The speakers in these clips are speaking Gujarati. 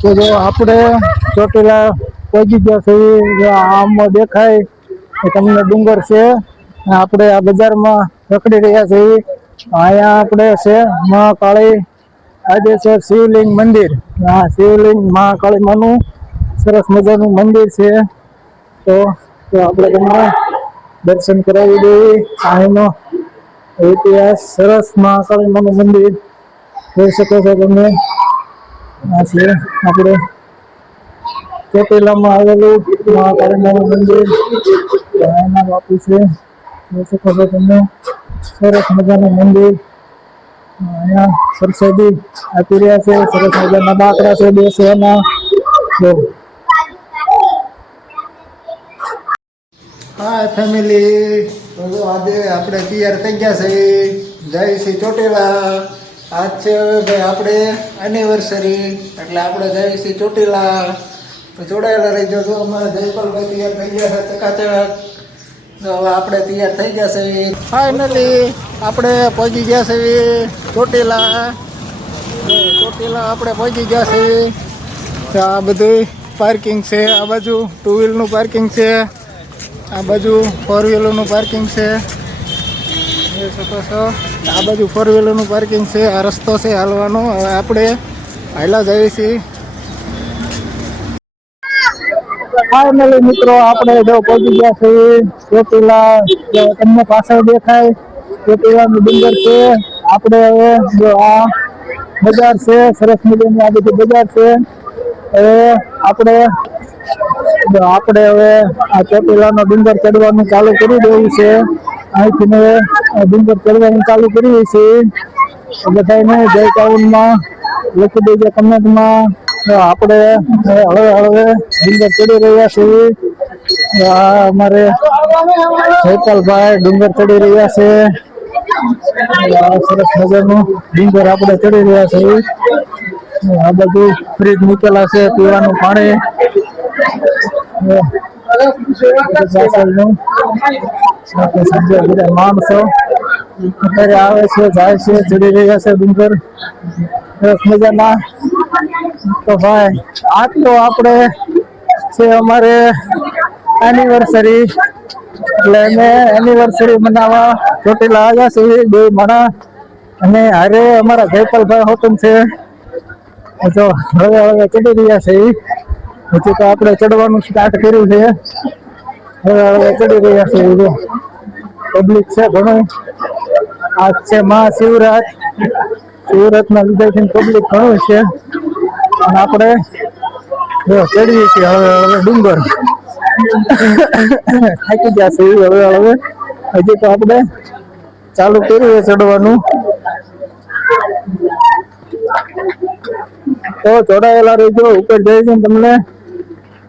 તો જો આપણે ચોટીલા પહોંચી ગયા છે. જો આમ દેખાય કે તમને ડુંગર છે. આપણે આ બજારમાં રખડી રહ્યા છીએ. અહીંયા આપણે છે મહાકાળી આજે છે શિવલિંગ મંદિર. આ શિવલિંગ મહાકાળી માનું સરસ મજાનું મંદિર છે. તો આપણે તમને દર્શન કરાવી દઈએ. અહીંનો ઇતિહાસ સરસ મહાકાળી માનું મંદિર જોઈ શકો છો તમે. આ છે આપણે ચોટીલામાં આવેલું મહાકાળી માનું મંદિર. એના બાપુ છે જોઈ શકો છો તમે. સરસ મજાનું મંદિર. અહીંયા પ્રસાદી આપી રહ્યા છે. સરસ મજાના બાકડા છે બેસવાના. હા ફેમિલી, તો જો આજે આપણે તૈયાર થઈ ગયા છે. જય શ્રી ચોટીલા. આજ છે હવે ભાઈ આપણે એનિવર્સરી, એટલે આપણે જય શ્રી ચોટીલા. તો જોડાયેલા રહીજો. જો અમારા જયપાલભાઈ તૈયાર થઈ ગયા છે ચકાચક. તો હવે આપણે તૈયાર થઈ ગયા છે. ફાઇનલી આપણે પહોંચી ગયા છે ચોટીલા. ચોટીલા આપણે પહોંચી ગયા છે. આ બધું પાર્કિંગ છે. આ બાજુ ટુ વ્હીલનું પાર્કિંગ છે. આ બાજુ ફોર વ્હીલરનું પાર્કિંગ છે. જોઈ શકો છો. આ બાજુ ફોર વ્હીલરનું પાર્કિંગ છે. આ રસ્તો છે હાલવાનો. હવે આપણે હાલા જઈએ છીએ. ફાઇનલી મિત્રો આપણે જો પહોંચી ગયા છીએ ચોટીલા. તમને પાછળ દેખાય ચોટીલાનું ડુંગર છે. આપણે હવે જો આ બજાર છે સરસ મજાની. આ બધી બજાર છે. હવે આપણે હવે આ ચોટીલાનો ડુંગર ચડવાનું ચાલુ કરી દેવું છે. અહીંથી હવે ડુંગર ચડવાનું ચાલુ કરીએ છીએ. બધાને જય ચાવનમાં લખી દેજો કમેન્ટમાં. આપણે હળવે હળવે ડુંગર ચડી રહ્યા છીએ. આ અમારે જયપાલભાઈ ડુંગર ચડી રહ્યા છે. સરસ મજાનું ડુંગર આપણે ચડી રહ્યા છીએ. આ બધું ફ્રીજ મૂકેલા છે પીવાનું પાણી. માણસો અત્યારે આવે છે જાય છે ચડી રહ્યા છે ડુંગર સરસ મજાના. તો ભાઈ આજ તો આપણે છે અમારે એનિવર્સરી, એટલે અમે એનિવર્સરી મનાવવા ચોટીલા આવ્યા છીએ બે માણા. અને હારે અમારા જયપાલભાઈ હોતન છે. જો હવે હવે ચડી રહ્યા છે. હજી તો આપણે ચડવાનું સ્ટાર્ટ કર્યું છે. હવે હવે ચડી રહ્યા છે. પબ્લિક છે ઘણું. આજ છે મહાશિવરાત. શિવરાતના લીધે પબ્લિક ઘણું છે. અને આપણે ચડીએ છીએ હવે હવે ડુંગર. થાકી ગયા છે હવે હવે. હજી તો આપણે ચાલુ કર્યું ચડવાનું. તો જોડાયેલા રહેજો. ઉપર જઈશું તમને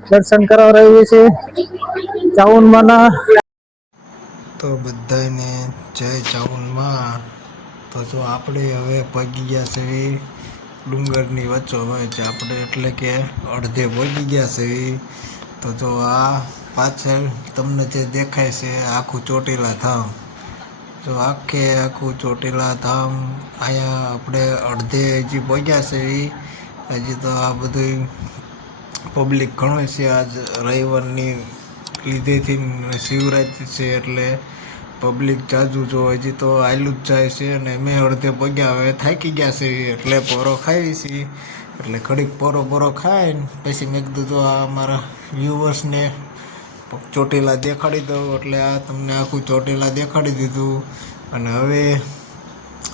દર્શન કરાવડાવીએ છીએ ચાવનમાંના. તો બધાને જય ચાવનમાં. તો જો આપણે હવે પગી ગયા છે ડુંગરની વચ્ચો વચ્ચે. આપણે એટલે કે અડધે પગી ગયા છે. તો જો આ પાછળ તમને જે દેખાય છે આખું ચોટીલા ધામ. જો આખું ચોટીલા ધામ અહીંયા આપણે અડધે હજી પગ્યા છે. હજી તો આ બધું પબ્લિક ઘણું છે. આજ રવિવારની લીધેથી શિવરાત્રી છે એટલે પબ્લિક જાજુ જો હજી તો આયલું જ જાય છે. અને મેં અડધે પગ્યા હવે થાકી ગયા છે એટલે પોરો ખાઈ છીએ. એટલે ઘડીક પોરો ખાઈને પછી મેં કીધું તો આ અમારા વ્યુઅર્સને ચોટીલા દેખાડી દઉં. એટલે આ તમને આખું ચોટીલા દેખાડી દીધું. અને હવે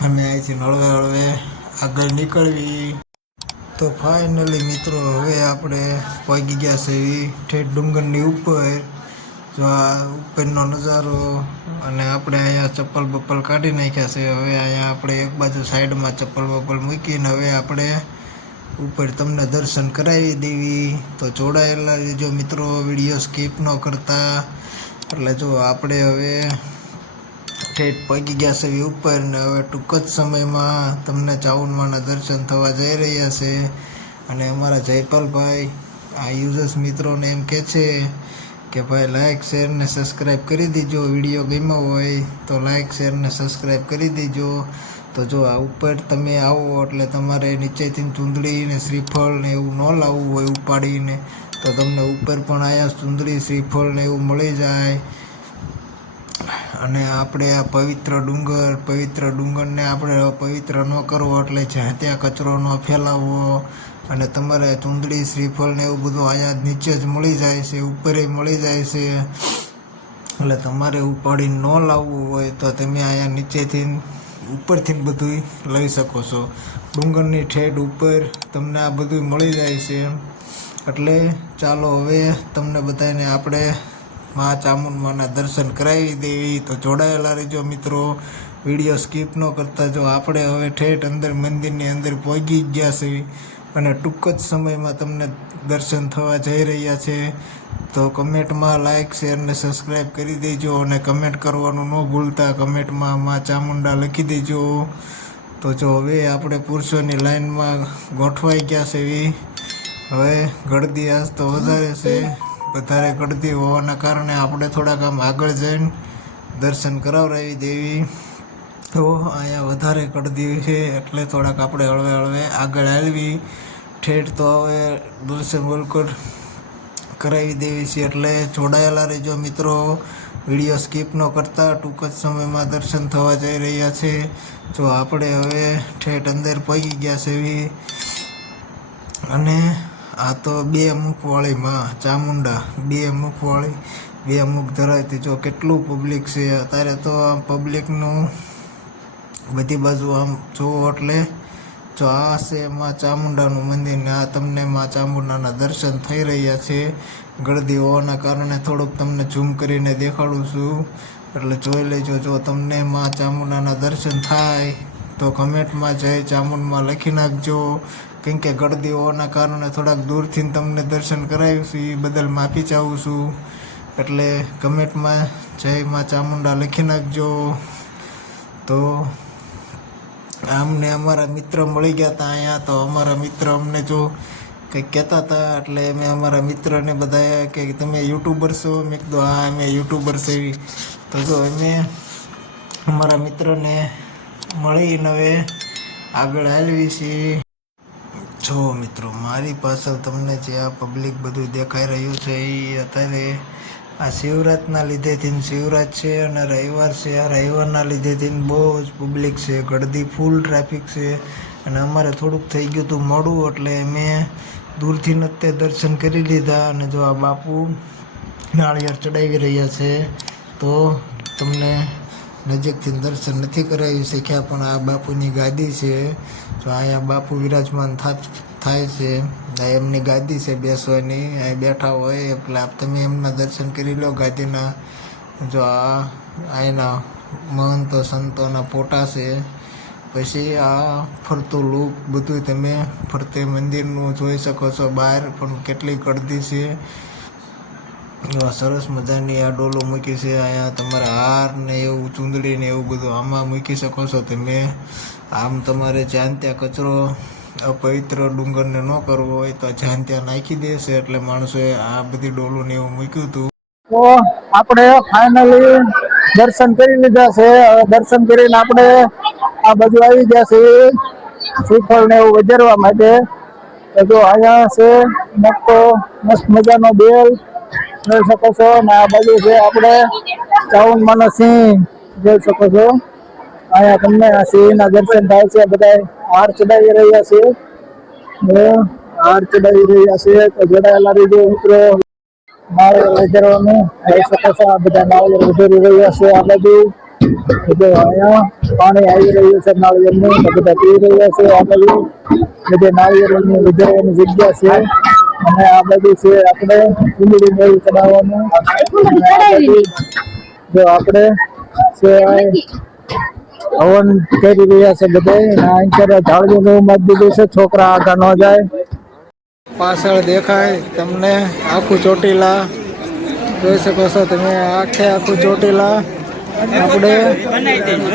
અમે અહીંથી હળવે હળવે આગળ નીકળવી. તો ફાઇનલી મિત્રો હવે આપણે પહોંચી ગયા છે ઠેઠ ડુંગરની ઉપર. જો આ ઉપરનો નજારો. અને આપણે અહીંયા ચપ્પલ બપ્પલ કાઢી નાખ્યા છે. હવે અહીંયા આપણે એક બાજુ સાઈડમાં ચપ્પલ બપ્પલ મૂકીને હવે આપણે ઉપર તમને દર્શન કરાવી દેવી. તો જોડાયેલા જો મિત્રો, વિડીયો સ્કીપ ન કરતા. એટલે જો આપણે હવે ઠેઠ પહોંચી ગયા છે ઉપર. ને હવે ટૂંક જ સમયમાં તમને ચાવનમાંના દર્શન થવા જઈ રહ્યા છે. અને અમારા જયપાલભાઈ આ યુઝર્સ મિત્રોને એમ કહે છે કે ભાઈ લાઇક શેર ને સબસ્ક્રાઈબ કરી દેજો. વિડીયો ગમ્યો હોય તો લાઇક શેર ને સબસ્ક્રાઈબ કરી દેજો. તો જો આ ઉપર તમે આવો એટલે તમારે નીચેથી ચૂંદડી ને શ્રીફળ ને એવું ન લાવવું હોય ઉપાડીને, તો તમને ઉપર પણ અહીંયા ચૂંદડી શ્રીફળ ને એવું મળી જાય. અને આપણે આ પવિત્ર ડુંગરને આપણે પવિત્ર ન કરવો, એટલે જ્યાં ત્યાં કચરો ન ફેલાવવો. અને તમારે ચૂંદડી શ્રીફળ ને એવું બધું અહીંયા નીચે જ મળી જાય છે, ઉપરે મળી જાય છે. એટલે તમારે ઉપાડીને ન લાવવું હોય તો તમે અહીંયા નીચેથી ઉપરથી બધું લઈ શકો છો. ડુંગરની ઠેઠ ઉપર તમને આ બધું મળી જાય છે. એટલે ચાલો હવે તમને બધાને આપણે મા ચામુંડમાના દર્શન કરાવી દેવી. તો જોડાયેલા રહેજો મિત્રો, વિડીયો સ્કીપ ન કરતા. જો આપણે હવે ઠેઠ અંદર મંદિરની અંદર પહોંચી ગયા છે અને ટૂંક જ સમયમાં તમને દર્શન થવા જઈ રહ્યા છે. તો કમેન્ટમાં લાઈક, શેર ને સબસ્ક્રાઈબ કરી દેજો અને કમેન્ટ કરવાનું ન ભૂલતા. કમેન્ટમાં મા ચામુંડા લખી દેજો. તો જો હવે આપણે પુરુષોની લાઈનમાં ગોઠવાઈ ગયા છે. હવે ગળદી આજ તો વધારે ગળદી હોવાના કારણે આપણે થોડાક આમ આગળ જઈને દર્શન કરાવરાવી દેવી. તો અહીંયા વધારે ગળદી છે એટલે થોડાક આપણે હળવે આગળ આવી ઠેઠ. તો હવે દર્શન વલકડ કરાવી દેવી છે. એટલે જોડાયેલા રહેજો મિત્રો, વિડીયો સ્કીપ ન કરતા. ટૂંક જ સમયમાં દર્શન થવા જઈ રહ્યા છે. જો આપણે હવે ઠેઠ અંદર પહોંચી ગયા છે. અને આ તો 2 મુખવાળી માં ચામુંડા, 2 મુખવાળી, 2 મુખ ધરાવતી. જો કેટલું પબ્લિક છે અત્યારે. તો આમ પબ્લિકનું બધી બાજુ આમ જોવો એટલે જો આ છે મા ચામુંડાનું મંદિર ને આ તમને મા ચામુંડાના દર્શન થઈ રહ્યા છે. ગળદી હોવાના કારણે થોડુંક તમને ઝૂમ કરીને દેખાડું છું, એટલે જોઈ લેજો. જો તમને મા ચામુંડાના દર્શન થાય તો કમેન્ટમાં જય ચામુંડમાં લખી નાખજો. કેમ કે ગળદી હોવાના કારણે થોડાક દૂરથી તમને દર્શન કરાવ્યું છે, એ બદલ માફી ચાહું છું. એટલે કમેન્ટમાં જય મા ચામુંડા લખી નાખજો. તો અમને અમારા મિત્ર મળી ગયા હતા અહીંયા. તો અમારા મિત્ર અમને જો કંઈક કહેતા હતા, એટલે મેં અમારા મિત્રને બધા કે તમે યુટ્યુબર છો? મેં કીધું હા અમે યુટ્યુબર છે. તો જો અમે અમારા મિત્રને મળીને હવે આગળ આવી છીએ. જો મિત્રો મારી પાછળ તમને જે આ પબ્લિક બધું દેખાઈ રહ્યું છે એ અત્યારે આ શિવરાતના લીધેથી શિવરાત છે અને રવિવાર છે. આ રવિવારના લીધેથી બહુ જ પબ્લિક છે, ગળદી ફૂલ ટ્રાફિક છે. અને અમારે થોડુંક થઈ ગયું હતું મોડું, એટલે મેં દૂરથી જ તે દર્શન કરી લીધા. અને જો આ બાપુ નાળિયેર ચડાવી રહ્યા છે, તો તમને નજીકથી દર્શન નથી કરાવી શક્યા. પણ આ બાપુની ગાદી છે. જો અહીંયા બાપુ વિરાજમાન થાય છે, એમની ગાદી છે બેસવાની, અહીં બેઠા હોય. એટલે તમે એમના દર્શન કરી લો ગાદીના. જો આ અહીંના મહંતો સંતોના ફોટા છે. પછી આ ફરતું લૂક બધું તમે ફરતે મંદિરનું જોઈ શકો છો. બહાર પણ કેટલી ગળદી છે. સરસ મજાની આ ડોલો મૂકી છે. અહીંયા તમારે હાર ને એવું, ચૂંદડી ને એવું બધું આમાં મૂકી શકો છો તમે. આમ તમારે જ્યાં ત્યાં કચરો અપવિત્ર ડુંગરને ન કરવો હોય તો જ્યાં ત્યાં નાખી દેશે. એટલે માણસોએ આ બધી ડોલું ને એવું મૂક્યું હતું. તો આપણે ફાઇનલી દર્શન કરી લીધા છે. દર્શન કરીને આપણે આ બાજુ આવી ગયા છે શ્રીફળ ને એવું વધારવા માટે. તો જો અહીંયા છે મસ્ત મજાનો બેલ જોઈ શકો છો. અને આ બાજુ છે આપણે ચામુંડમાનો સિંહ જોઈ શકો છો. અહીંયા તમને આ સિંહના દર્શન થાય છે. બધા હાર ચડાવી રહ્યા છે, હાર ચડાવી રહ્યા છે. તો જોડાયેલા રહેજો મિત્રો. નાળિયેર વધારવાનું જોઈ શકો છો. આ બધા નાળિયેર વધારી રહ્યા છે. આ બાજુ જો અહીંયા પાણી આવી રહ્યું છે નાળિયેરનું, તો બધા પી રહ્યા છે. આ બાજુ બધે નાળિયેરની વધારવાની જગ્યા છે. અને આ બાજુ છે આપણે ચૂંદડી ને એવું ચડાવવાનું. જો આપણે છે હવન કરી રહ્યા છે બધા. ઝાડવું એવું મત દીધું છે, છોકરા આગળ ન જાય. પાછળ દેખાય તમને આખું ચોટીલા જોઈ શકો છો તમે. આખું ચોટીલા આપણે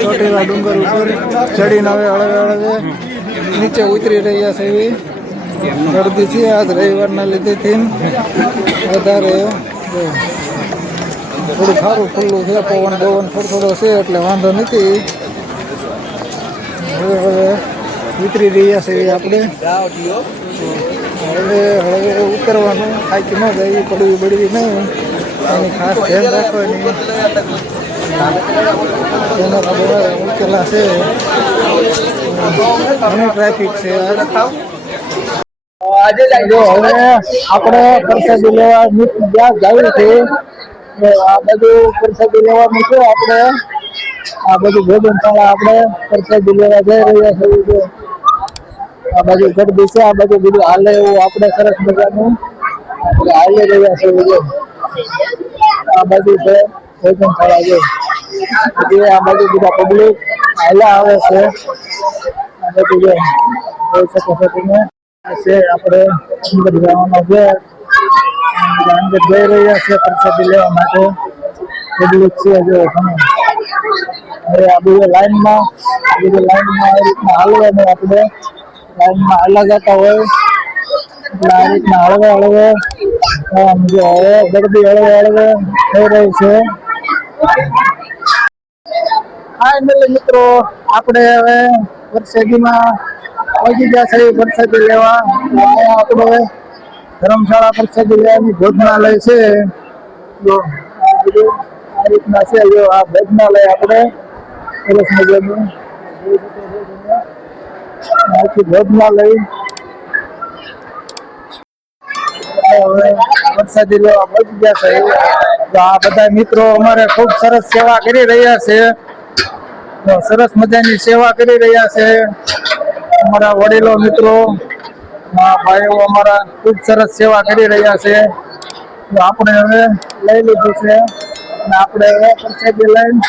ચોટીલા ડુંગર ઉપર ચડીને હવે હળવે નીચે ઉતરી રહ્યા છે. એવી ગળદી છે આજ રવિવારના લીધેથી વધારે. થોડું સારું ખુલ્લું છે, પવન થોડો છે એટલે વાંધો નથી. હવે ઉતરી રહ્યા છે આપણે. હવે ઉતરવાનું થાકી ન જાય, પડવી બળવી નહીં, એની ખાસ ધ્યાન રાખવાની. એના બધા ઉકેલા છે, ઘણી ટ્રાફિક છે. જો હવે આપણે પ્રસાદી લેવા ત્યાં જવું છે. આ બધું પ્રસાદી લેવાનું છે. આપણે આ બધું ભોજનશાળા આપણે પ્રસાદી લેવા જઈ રહ્યા છીએ. આ બાજુ ગરબી છે, આ બાજુ બધું હાલે એવું આપણે સરસ મજાનું હાલી રહ્યા છીએ. આ બાજુ છે ભોજનશાળા છે, આ બાજુ બધા પબ્લિક હાલ્યા આવે છે. આ બધું જોઈ શકો છો તમે. છે આપણે અંદર જવાનો છે, અંદર જઈ રહ્યા છે પ્રસાદી લેવા માટે. પબ્લિક છે જો હવે આ બધું લાઈનમાં આ રીતના હાલવાનું. આપણે લાઈનમાં હાલા જતા હોય એટલે આ રીતના હળવે હળવે જો હવે ગરબી હળવે હળવે થઈ રહી છે. ફાઇનલી મિત્રો આપણે હવે પ્રસાદીમાં પહોંચી ગયા છે. પ્રસાદી લેવા આપણે ધર્મશાળા પ્રસાદી લેવાની ભોજનાલય છે. જો આ બધું આ રીતના છે. જો આ ભોજનાલય આપણે સરસ મજાનું આખી ભોજનાલય. હવે પ્રસાદી લેવા પહોંચી ગયા છે. તો આ બધા મિત્રો અમારે ખૂબ સરસ સેવા કરી રહ્યા છે. સરસ મજાની સેવા કરી રહ્યા છે અમારા વડીલો મિત્રો, ભાઈઓ અમારા ખૂબ સરસ સેવા કરી રહ્યા છે. આપણે હવે લઈ લીધું છે અને આપણે હવે પ્રસાદી લઈને